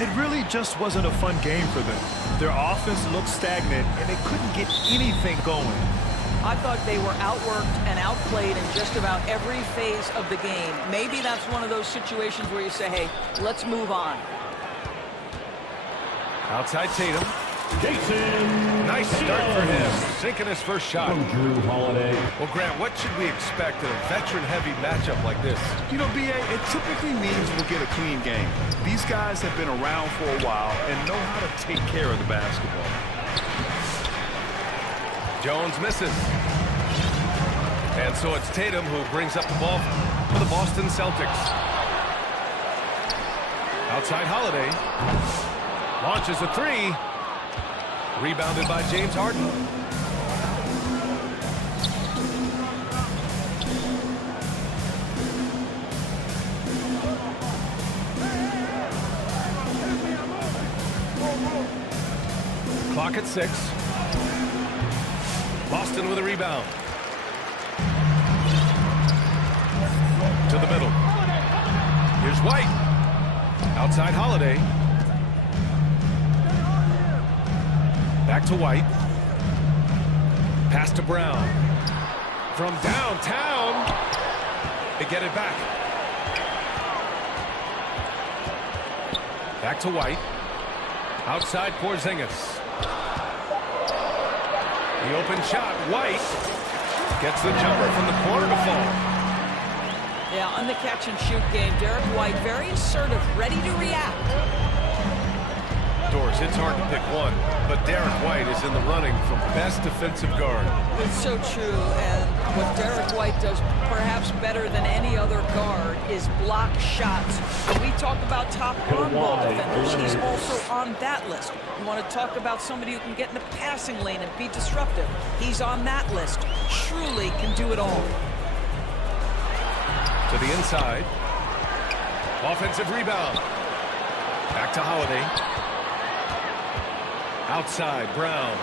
It really just wasn't a fun game for them. Their offense looked stagnant, and they couldn't get anything going. I thought they were outworked and outplayed in just about every phase of the game. Maybe that's one of those situations where you say, hey, let's move on. Outside Tatum. Nice start for him, sinking his first shot. Well, Grant, what should we expect in a veteran-heavy matchup like this? You know, B.A., it typically means we'll get a clean game. These guys have been around for a while and know how to take care of the basketball. Jones misses. And so it's Tatum who brings up the ball for the Boston Celtics. Outside Holiday. Launches a three. Rebounded by James Harden. Clock at 6. Boston with a rebound. To the middle. Here's White. Outside Holiday. Back to White. Pass to Brown. From downtown. They get it back. Back to White. Outside Porzingis. The open shot. White gets the jumper from the corner to fall. Yeah, on the catch-and-shoot game, Derek White very assertive, ready to react. Doors, it's hard to pick one, but Derek White is in the running for best defensive guard. It's so true, and what Derek White does perhaps better than any other guard is block shots. When we talk about top on-ball defenders, he's also on that list. You want to talk about somebody who can get in the passing lane and be disruptive. He's on that list. Truly can do it all. To the inside. Offensive rebound. Back to Holiday. Outside, Brown.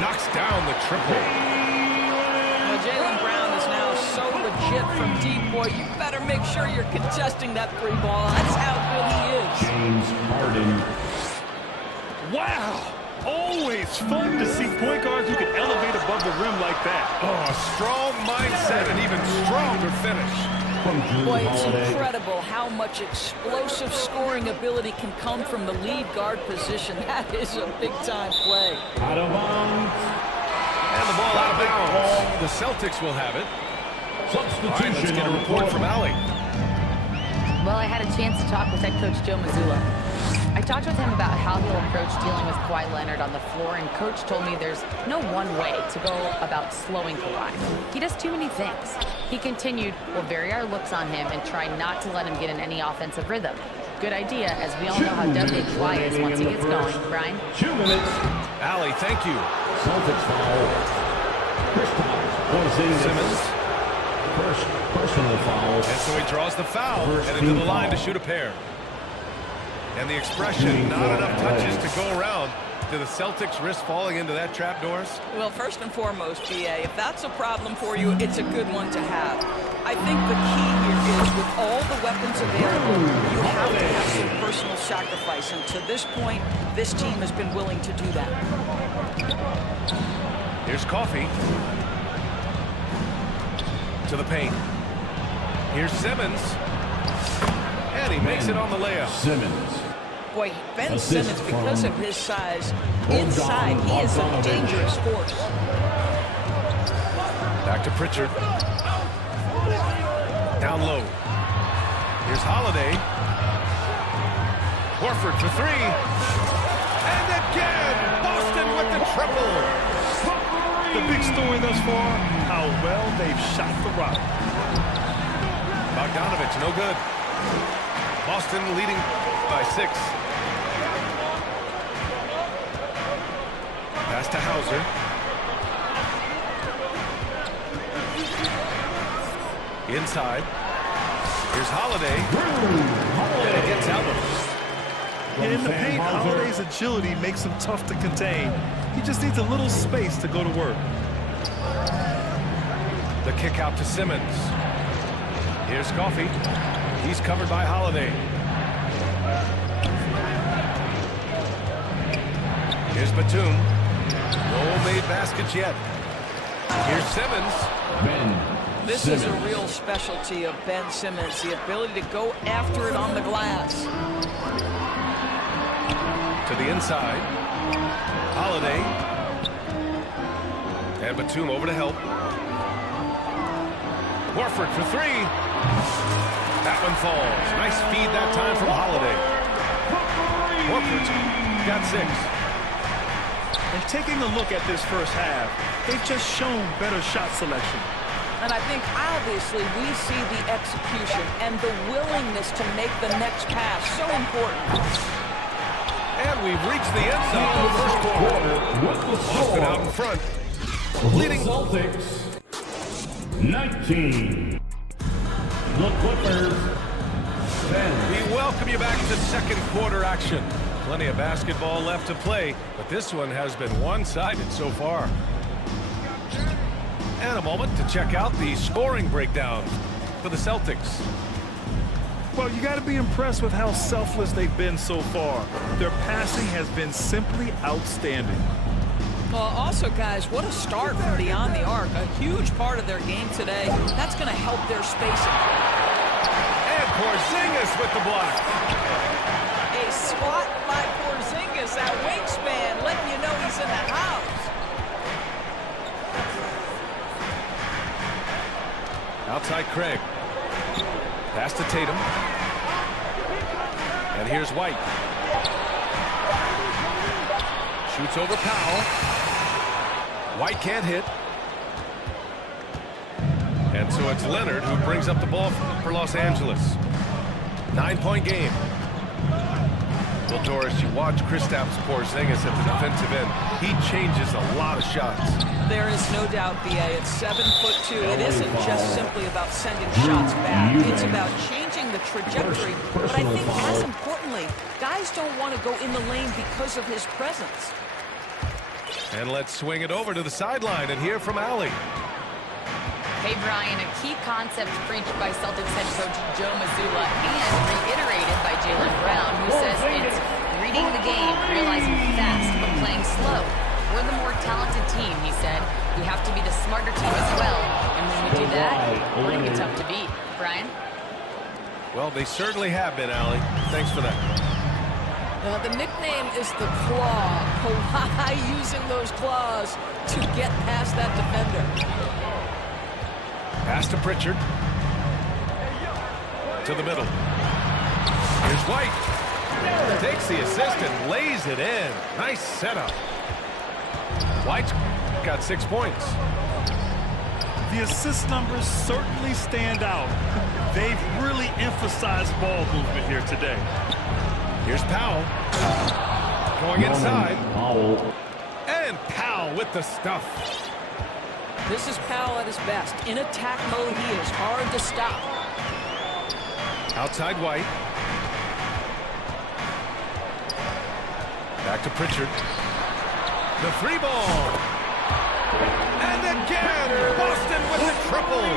Knocks down the triple. Well, Jaylen Brown is now so legit from deep, boy. You better make sure you're contesting that free ball. That's how good he is. James Harden. Wow! Always fun to see point guards who can elevate above the rim like that. Oh, a strong mindset and even stronger finish. Boy, it's incredible how much explosive scoring ability can come from the lead guard position. That is a big-time play. Out of bounds. And the ball out of bounds. The Celtics will have it. All right, let's get a report from Allie. Well, I had a chance to talk with head coach Joe Mazzulla. I talked with him about how he'll approach dealing with Kawhi Leonard on the floor, and Coach told me there's no one way to go about slowing Kawhi. He does too many things. He continued, we'll vary our looks on him and try not to let him get in any offensive rhythm. Good idea, as we all know how deadly Kawhi is once he gets going. Brian? 2 minutes. Allie, thank you. Celtics foul. Simmons. First personal foul. And so he draws the foul and into the line to shoot a pair. And the expression, not enough touches to go around. Do the Celtics risk falling into that trap, Doris? Well, first and foremost, B.A., if that's a problem for you, it's a good one to have. I think the key here is with all the weapons available, you have to have some personal sacrifice. And to this point, this team has been willing to do that. Here's Coffey. To the paint. Here's Simmons. And he makes it on the layup. Simmons. Boy, Ben Simmons, because of his size, inside, he is a dangerous force. Back to Pritchard. Down low. Here's Holiday. Horford for three. And again, Boston with the triple. The big story thus far, how well they've shot the rock. Bogdanovich, no good. Boston leading by 6. Pass to Hauser. Inside. Here's Holiday. And it gets out of him. In the paint, Holiday's agility makes him tough to contain. He just needs a little space to go to work. The kick out to Simmons. Here's Coffey. He's covered by Holiday. Here's Batum. No made baskets yet. Here's Simmons. This is a real specialty of Ben Simmons, the ability to go after it on the glass. To the inside. Holiday. And Batum over to help. Warford for three. That one falls. Nice feed that time from Holiday. Warford's got 6. And taking a look at this first half, they've just shown better shot selection. And I think, obviously, we see the execution and the willingness to make the next pass so important. And we've reached the end zone in the first quarter. Boston out in front. Leading Celtics 19. The Clippers 10. We welcome you back to second quarter action. Plenty of basketball left to play, but this one has been one-sided so far. And a moment to check out the scoring breakdown for the Celtics. Well, you got to be impressed with how selfless they've been so far. Their passing has been simply outstanding. Well, also, guys, what a start from beyond the arc. A huge part of their game today. That's going to help their spacing. And Porzingis with the block. A spot by Porzingis, that wingspan, letting you know he's in the house. Outside Craig. Pass to Tatum. And here's White. Shoots over Powell. White can't hit. And so it's Leonard who brings up the ball for Los Angeles. 9-point game. Well, Doris, you watch Kristaps Porzingis at the defensive end. He changes a lot of shots. There is no doubt, B.A. It's 7'2". It isn't just simply about sending shots back. It's about changing the trajectory. But I think, as importantly, guys don't want to go in the lane because of his presence. And let's swing it over to the sideline and hear from Allie. Hey, Brian, a key concept preached by Celtics head coach Joe Mazzulla and reiterated by Jaylen Brown, who says it's reading the game, realizing fast, but playing slow. We're the more talented team, he said. We have to be the smarter team as well. And when we do that, we're going to be tough to beat. Brian? Well, they certainly have been, Allie. Thanks for that. The nickname is the Claw. Kawhi using those claws to get past that defender. Pass to Pritchard. To the middle. Here's White. Takes the assist and lays it in. Nice setup. White's got 6 points. The assist numbers certainly stand out. They've really emphasized ball movement here today. Here's Powell. Going inside. Powell. And Powell with the stuff. This is Powell at his best. In attack mode, he is hard to stop. Outside White. Back to Pritchard. The 3 ball. And again, Boston with the triple.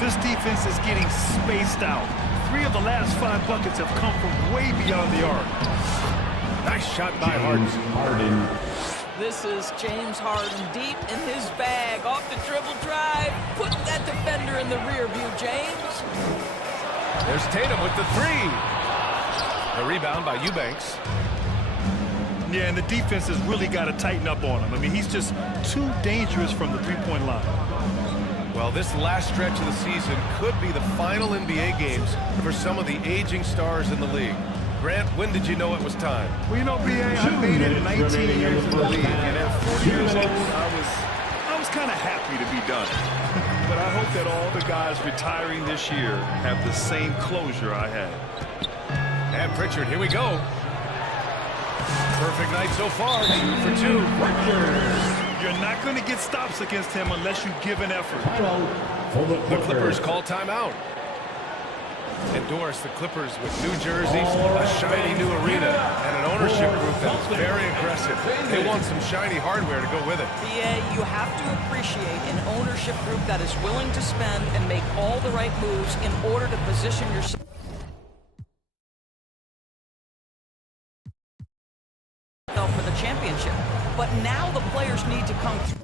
This defense is getting spaced out. 3 of the last 5 buckets have come from way beyond the arc. Nice shot by Harden. This is James Harden deep in his bag. Off the dribble drive. Put that defender in the rear view, James. There's Tatum with the 3. The rebound by Eubanks. Yeah, and the defense has really got to tighten up on him. I mean, he's just too dangerous from the three-point line. Well, this last stretch of the season could be the final NBA games for some of the aging stars in the league. Grant, when did you know it was time? Well, you know, B.A., I made it 19 years in the league, and at 40 years old, I was kind of happy to be done. But I hope that all the guys retiring this year have the same closure I had. And Pritchard, here we go. Perfect night so far, 2 for 2. You're not going to get stops against him unless you give an effort. The Clippers call timeout. And Doris, the Clippers with new jerseys, a shiny new arena, and an ownership group that is very aggressive. They want some shiny hardware to go with it. BA, you have to appreciate an ownership group that is willing to spend and make all the right moves in order to position yourself but now the players need to come through.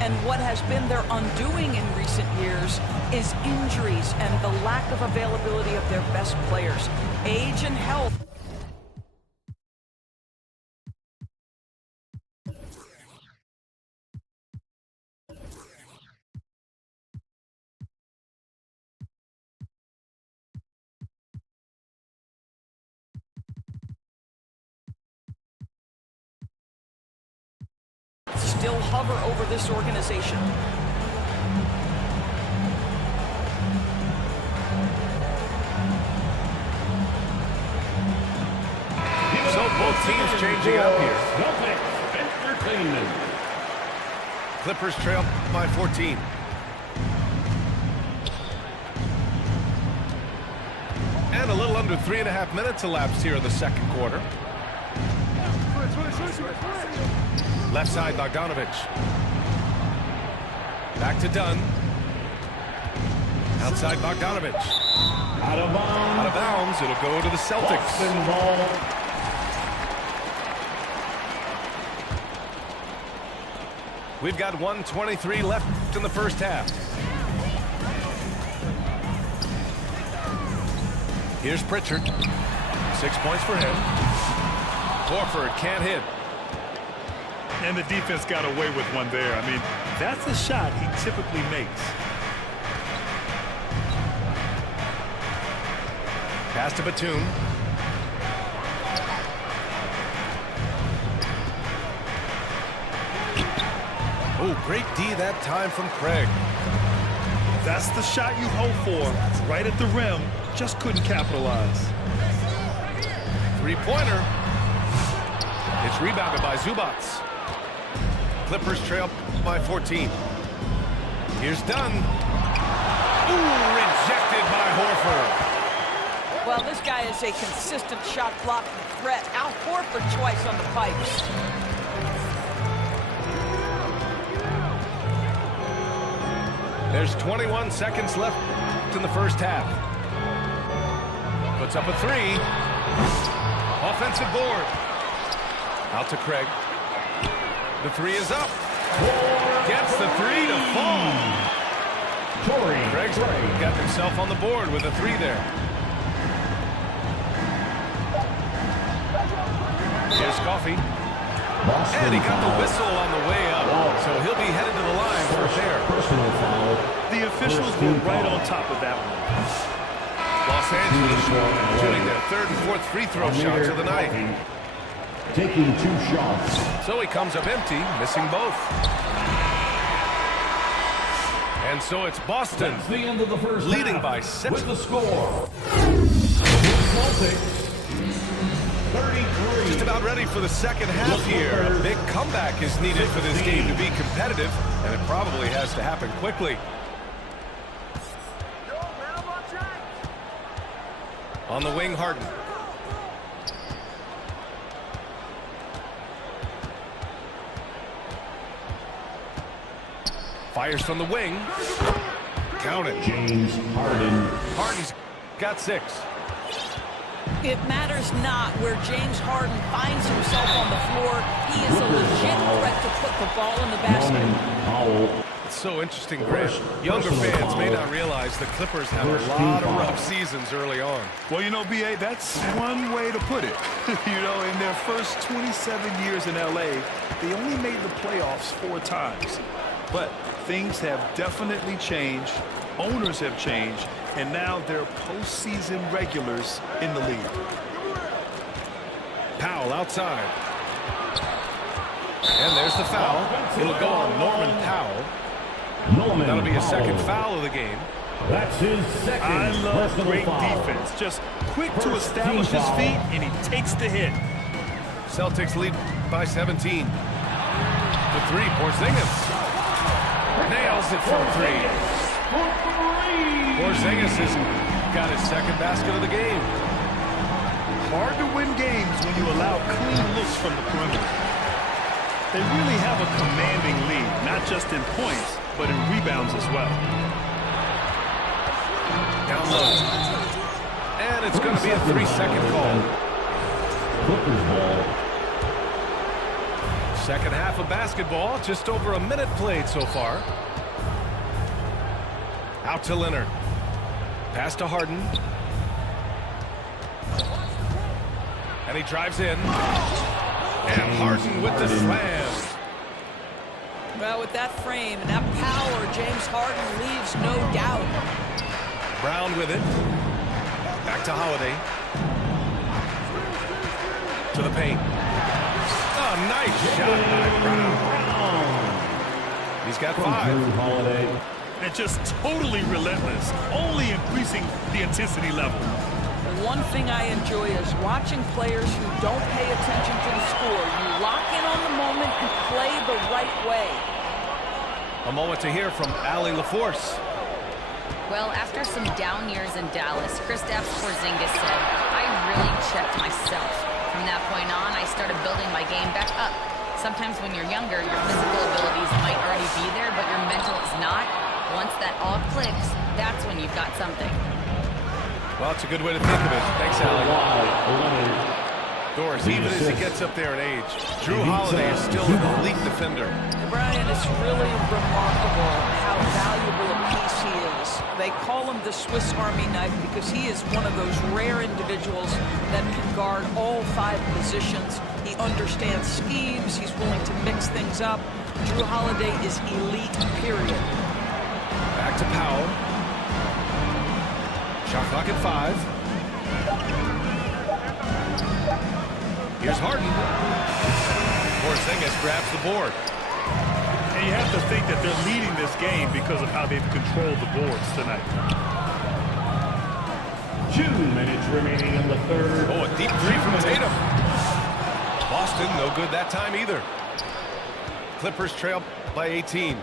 And what has been their undoing in recent years is injuries and the lack of availability of their best players. Age and health. Still hover over this organization. So both teams changing up here. Entertainment. Clippers trail by 14. And a little under 3.5 minutes elapsed here in the second quarter. Left side, Bogdanovic. Back to Dunn. Outside, Bogdanovic. Out of bounds. Out of bounds. It'll go to the Celtics. Boston ball. We've got 1:23 left in the first half. Here's Pritchard. 6 points for him. Horford can't hit. And the defense got away with one there. I mean, that's a shot he typically makes. Pass to Batum. Oh, great D that time from Craig. That's the shot you hope for. Right at the rim. Just couldn't capitalize. Three-pointer. It's rebounded by Zubac. Clippers trail by 14. Here's Dunn. Ooh, rejected by Horford. Well, this guy is a consistent shot blocking threat. Al Horford twice on the pipes. There's 21 seconds left in the first half. Puts up a three. Offensive board. Out to Craig. The three is up. Gets the three to fall. Craig's got himself on the board with a three there. Here's Coffey. And he got the whistle on the way up. So he'll be headed to the line for a fair. Personal foul. The officials were right on top of that one. Los Angeles shooting their third and fourth free throw shots of the night. Taking 2 shots. So he comes up empty, missing both. And so it's Boston That's the end of the first leading half by 6. with the score. Celtics 33. Just about ready for the second half here. A big comeback is needed for this game to be competitive, and it probably has to happen quickly. On the wing, Harden. Fires from the wing. Count it. James Harden. Harden's got 6. It matters not where James Harden finds himself on the floor. He is a legit threat to put the ball in the basket. Powell. It's so interesting, Grant. Younger fans may not realize the Clippers have a lot of rough seasons early on. Well, you know, B.A., that's one way to put it. You know, in their first 27 years in L.A., they only made the playoffs 4 times. But things have definitely changed. Owners have changed. And now they're postseason regulars in the league. Powell outside. And there's the foul. It'll go on Norman Powell. That'll be a second foul of the game. That's his second. I love personal great foul. defense. Just quick to establish his feet, and he takes the hit. Celtics lead by 17. The three, Porzingis. Nails it from 3. Porzingis has got his second basket of the game. Hard to win games when you allow clean looks from the perimeter. They really have a commanding lead, not just in points, but in rebounds as well. Down low. And it's going to be a 3-second call. Clippers ball. Second half of basketball, just over a minute played so far. Out to Leonard. Pass to Harden. And he drives in. And Harden with the slam. Well, with that frame and that power, James Harden leaves no doubt. Brown with it. Back to Holiday. To the paint. Oh, nice shot by Brown. He's got 5. Holiday. And just totally relentless, only increasing the intensity level. The one thing I enjoy is watching players who don't pay attention to the score. You lock in on the moment and play the right way. A moment to hear from Allie LaForce. Well, after some down years in Dallas, Kristaps Porzingis said, I really checked myself. From that point on, I started building my game back up. Sometimes when you're younger, your physical abilities might already be there, but your mental is not. Once that all clicks, that's when you've got something. Well, it's a good way to think of it. Thanks, Allie. Doris, even as he gets up there in age, Drew Holiday is still an elite defender. Brian, it's really remarkable how valuable a piece he is. They call him the Swiss Army knife because he is one of those rare individuals that can guard all 5 positions. He understands schemes. He's willing to mix things up. Drew Holiday is elite, period. Back to Powell. Shot clock at 5. Here's Harden. Porzingis grabs the board. And you have to think that they're leading this game because of how they've controlled the boards tonight. 2 minutes remaining in the third. Oh, a deep 3 from Tatum. Boston, no good that time either. Clippers trail by 18.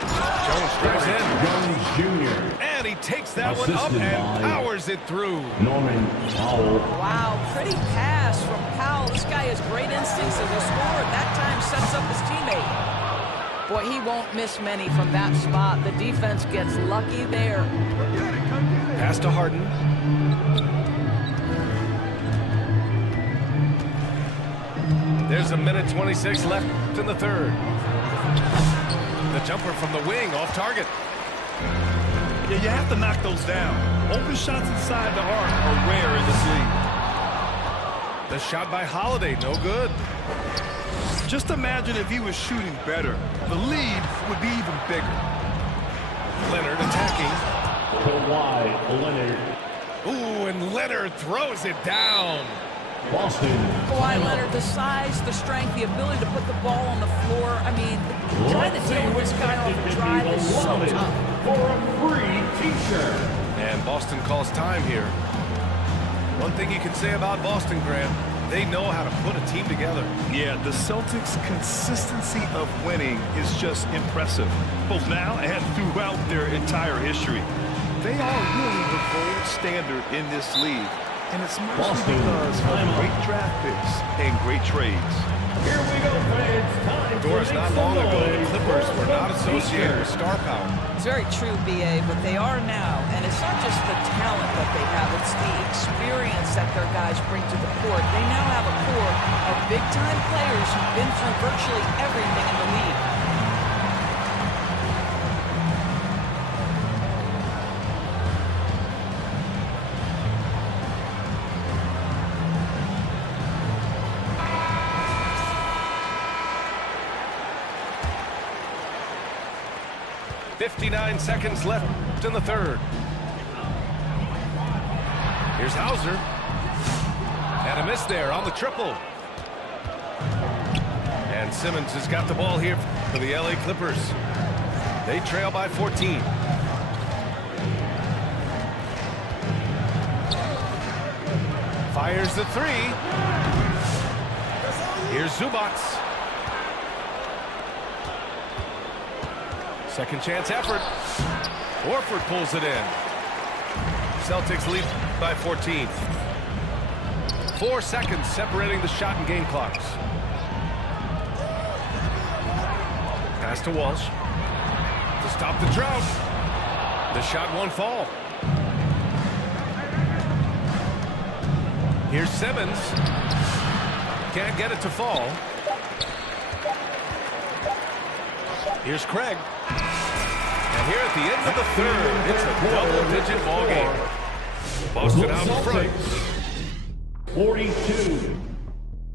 Jones drives in. Jones Jr. And he takes that one up and powers it through. Norman Powell. Wow, pretty pass from Powell. This guy has great instincts as a scorer. That time sets up his teammate. Boy, he won't miss many from that spot. The defense gets lucky there. Pass to Harden. There's a minute 26 left in the third. The jumper from the wing off target. Yeah, you have to knock those down. Open shots inside the arc are rare in this league. The shot by Holiday, no good. Just imagine if he was shooting better. The lead would be even bigger. Leonard attacking. Kawhi Leonard. Ooh, and Leonard throws it down. Boston. Kawhi Leonard, the size, the strength, the ability to put the ball on the floor. I mean, trying to deal with this guy off the drive is so tough. For a free t-shirt. And Boston calls time here. One thing you can say about Boston, Graham, they know how to put a team together. Yeah, the Celtics' consistency of winning is just impressive, both now and throughout their entire history. They are really the gold standard in this league. And it's mostly because of great draft picks and great trades. Here we go, fans. Time Doris, not long ago, the Clippers were not associated with star power. It's very true, B.A., but they are now. And it's not just the talent that they have, it's the experience that their guys bring to the court. They now have a core of big-time players who've been through virtually everything in the league. .59 seconds left in the third. Here's Hauser. And a miss there on the triple. And Simmons has got the ball here for the LA Clippers. They trail by 14. Fires the 3. Here's Zubac. Second chance effort. Horford pulls it in. Celtics lead by 14. 4 seconds separating the shot and game clocks. Pass to Walsh. To stop the drought. The shot won't fall. Here's Simmons. Can't get it to fall. Here's Craig. And here at the end of the third, it's a double-digit ball game. Boston out in front. 42.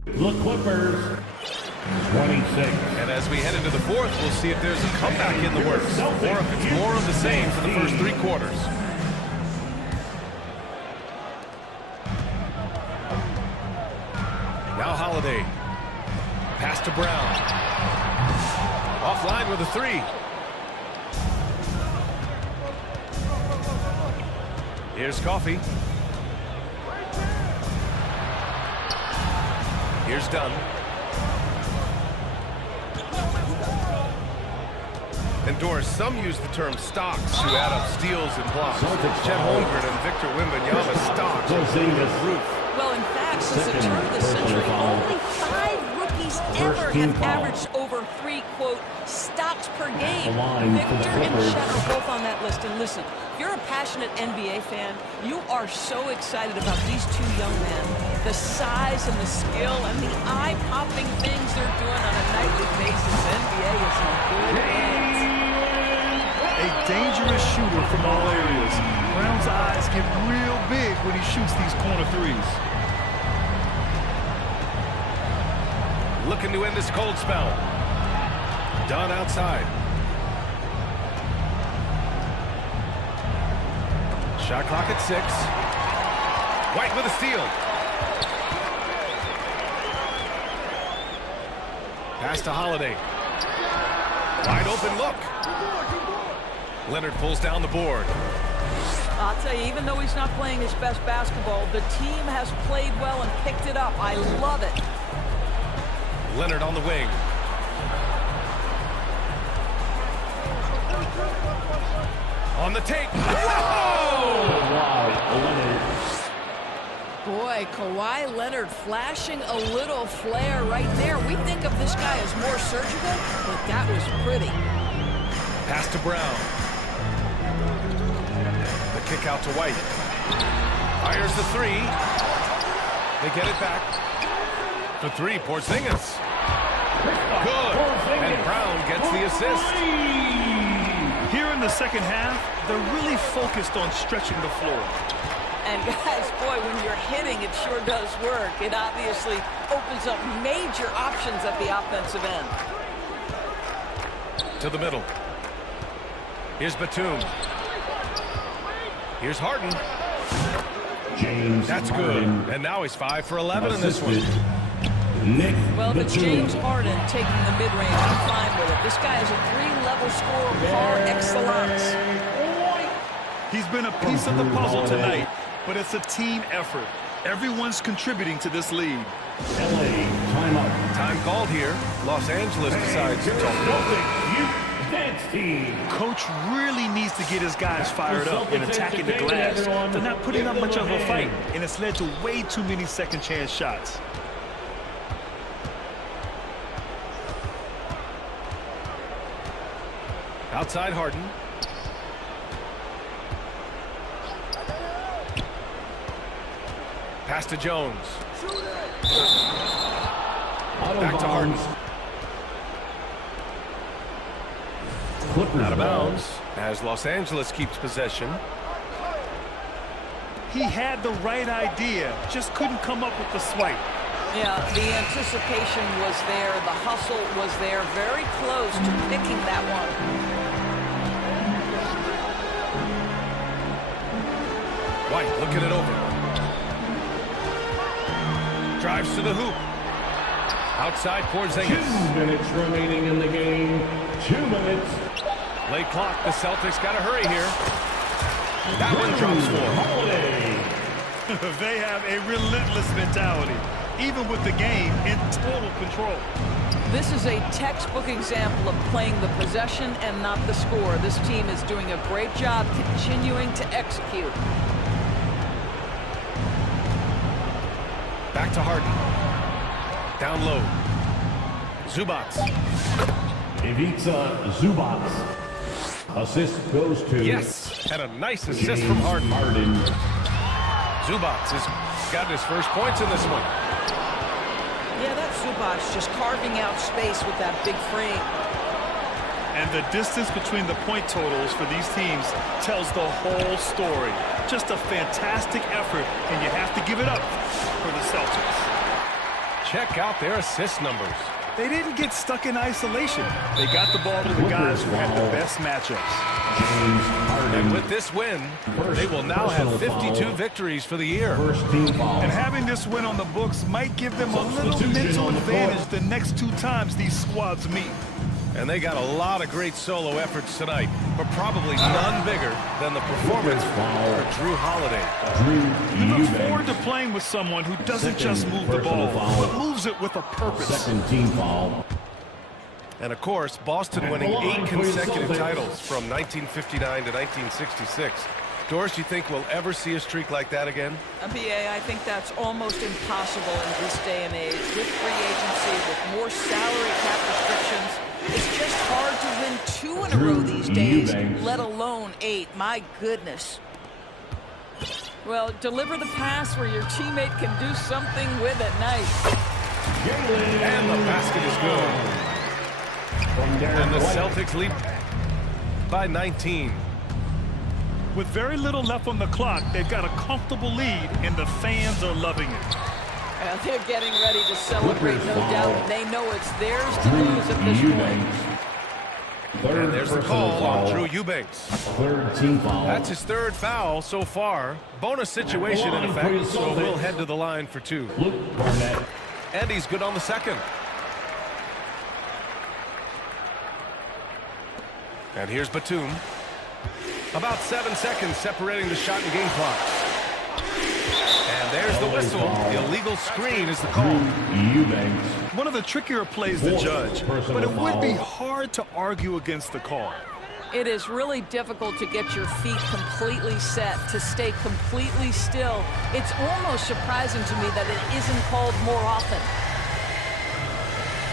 The Clippers, 26. And as we head into the fourth, we'll see if there's a comeback in the works, or if it's more of the same for the first 3 quarters. Now Holiday. Pass to Brown. Offline with a 3. Here's Coffey. Here's Dunn. And Doris, some use the term stocks to add up steals and blocks. Chet Holmgren and Victor Wembanyama stocks through the roof. Well, in fact, since the turn of the century, only 5 rookies ever have averaged over 3, quote, stocks per game. Victor and Chet are both on that list. And listen, if you're a passionate NBA fan, you are so excited about these 2 young men, the size and the skill and the eye-popping things they're doing on a nightly basis. NBA is in good hands. A dangerous shooter from all areas. Brown's eyes get real big when he shoots these corner threes. Looking to end this cold spell. Dunn outside. Shot clock at 6. White with a steal. Pass to Holiday. Wide open look. Leonard pulls down the board. I'll tell you, even though he's not playing his best basketball, the team has played well and picked it up. I love it. Leonard on the wing. On the take. Whoa! Boy, Kawhi Leonard flashing a little flare right there. We think of this guy as more surgical, but that was pretty. Pass to Brown. The kick out to White. Fires the 3. They get it back. The 3, Porzingis. Good. And Brown gets the assist. Here in the second half, they're really focused on stretching the floor. And guys, boy, when you're hitting, it sure does work. It obviously opens up major options at the offensive end. To the middle. Here's Batum. Here's Harden. James That's Harden. good. And now he's 5 for 11 in this one. Nick Well, if it's Batum. James Harden taking the mid-range, I'm fine with it. This guy is a 3-level scorer par excellence. He's been a piece of the puzzle tonight, but it's a team effort. Everyone's contributing to this lead. LA timeout. Time called here. Los Angeles decides to talk. Dance team. Coach really needs to get his guys fired up and attacking the glass. They're not putting up much of a fight, and it's led to way too many second-chance shots. Outside Harden. Pass to Jones. Back to Harden. Out of bounds as Los Angeles keeps possession. He had the right idea, just couldn't come up with the swipe. Yeah, the anticipation was there. The hustle was there. Very close to picking that one. White looking it over. Drives to the hoop. Outside Porzingis. 2 minutes remaining in the game. 2 minutes. Late clock. The Celtics got to hurry here. That one drops 4. They have a relentless mentality, even with the game in total control. This is a textbook example of playing the possession and not the score. This team is doing a great job continuing to execute. Back to Harden. Down low. Zubats. Ivica Zubats. Assist goes to... Yes, and a nice assist James from Harden. Harden. Zubats is gotten his first points in this one. Yeah, that's Zubac just carving out space with that big frame. And the distance between the point totals for these teams tells the whole story. Just a fantastic effort, and you have to give it up for the Celtics. Check out their assist numbers. They didn't get stuck in isolation. They got the ball to the guys who had the best matchups. And with this win, they will now have 52 victories for the year. And having this win on the books might give them a little mental advantage the next 2 times these squads meet. And they got a lot of great solo efforts tonight, but probably none bigger than the performance for Drew Holiday. You look forward to playing with someone who doesn't just move the ball, but moves it with a purpose. Second team foul. And of course, Boston winning 8 consecutive titles from 1959 to 1966. Doris, you think we'll ever see a streak like that again? NBA, I think that's almost impossible in this day and age. With free agency, with more salary cap restrictions, it's just hard to win 2 in a row these days, let alone 8. My goodness. Well, deliver the pass where your teammate can do something with it. Nice. And the basket is good. And the Celtics lead by 19. With very little left on the clock, they've got a comfortable lead, and the fans are loving it. They're getting ready to celebrate, no doubt. They know it's theirs to lose at this point. And there's the call on Drew Eubanks. Third team foul. That's his 3rd foul so far. Bonus situation in effect, so we'll head to the line for 2. Luke Barnett. And he's good on the 2nd. And here's Batum. About 7 seconds separating the shot and game clock. And there's the whistle. The illegal screen is the call. Eubanks. One of the trickier plays to judge, but it would be hard to argue against the call. It is really difficult to get your feet completely set, to stay completely still. It's almost surprising to me that it isn't called more often.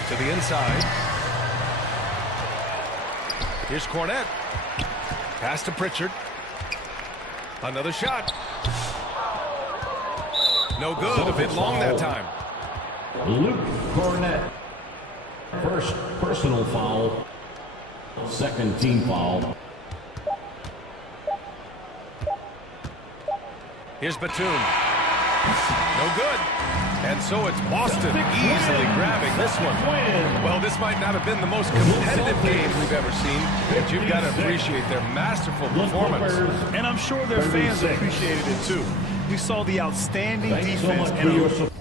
To the inside. Here's Cornette. Pass to Pritchard. Another shot. No good. A bit long that time. Luke Cornette. First personal foul. Second team foul. Here's Batum. No good. And so it's Boston easily grabbing this one. Well, this might not have been the most competitive game we've ever seen, but you've got to appreciate their masterful performance. And I'm sure their fans appreciated it too. We saw the outstanding defense so much for your support.